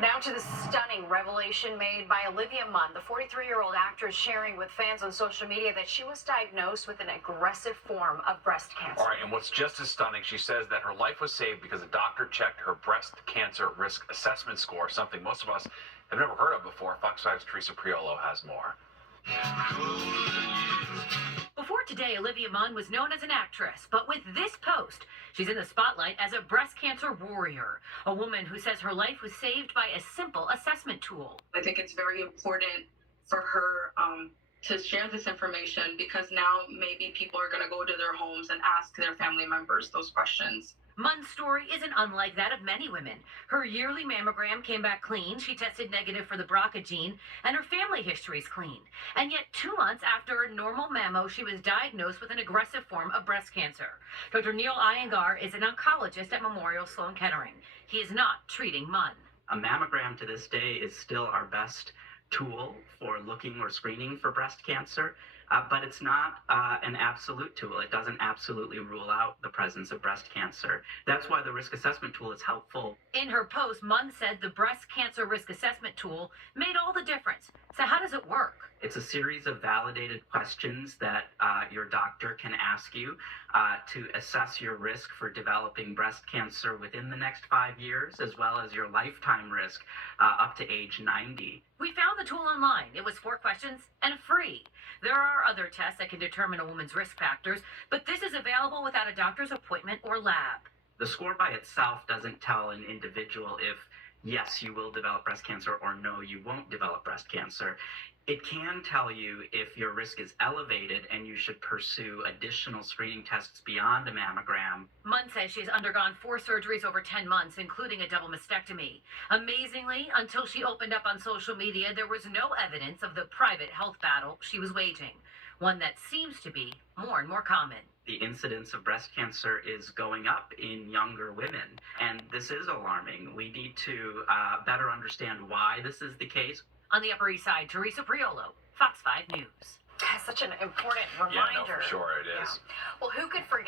Now to the stunning revelation made by Olivia Munn, the 43-year-old actress sharing with fans on social media that she was diagnosed with an aggressive form of breast cancer. All right, and what's just as stunning, she says that her life was saved because a doctor checked her breast cancer risk assessment score, something most of us have never heard of before. Fox 5's Teresa Priolo has more. Before today, Olivia Munn was known as an actress, but with this post, she's in the spotlight as a breast cancer warrior, a woman who says her life was saved by a simple assessment tool. I think it's very important for her to share this information because now maybe people are going to go to their homes and ask their family members those questions. Munn's story isn't unlike that of many women. Her yearly mammogram came back clean. She tested negative for the BRCA gene, and her family history is clean. And yet 2 months after a normal mammo, she was diagnosed with an aggressive form of breast cancer. Dr. Neil Iyengar is an oncologist at Memorial Sloan Kettering. He is not treating Munn. A mammogram to this day is still our best tool for looking or screening for breast cancer, but it's not an absolute tool. It doesn't absolutely rule out the presence of breast cancer. That's why the risk assessment tool is helpful. In her post, Munn said the breast cancer risk assessment tool made all the difference. So how does it work? It's a series of validated questions that your doctor can ask you to assess your risk for developing breast cancer within the next 5 years, as well as your lifetime risk up to age 90. We found the tool online. It was 4 questions and free. There are other tests that can determine a woman's risk factors, but this is available without a doctor's appointment or lab. The score by itself doesn't tell an individual if yes, you will develop breast cancer or no, you won't develop breast cancer. It can tell you if your risk is elevated and you should pursue additional screening tests beyond a mammogram. Munn says she's undergone 4 surgeries over 10 months, including a double mastectomy. Amazingly, until she opened up on social media, there was no evidence of the private health battle she was waging, one that seems to be more and more common. The incidence of breast cancer is going up in younger women, and this is alarming. We need to better understand why this is the case. On the Upper East Side, Teresa Priolo, Fox 5 News. Such an important reminder. Yeah, no, for sure it is. Yeah. Well, who could forget?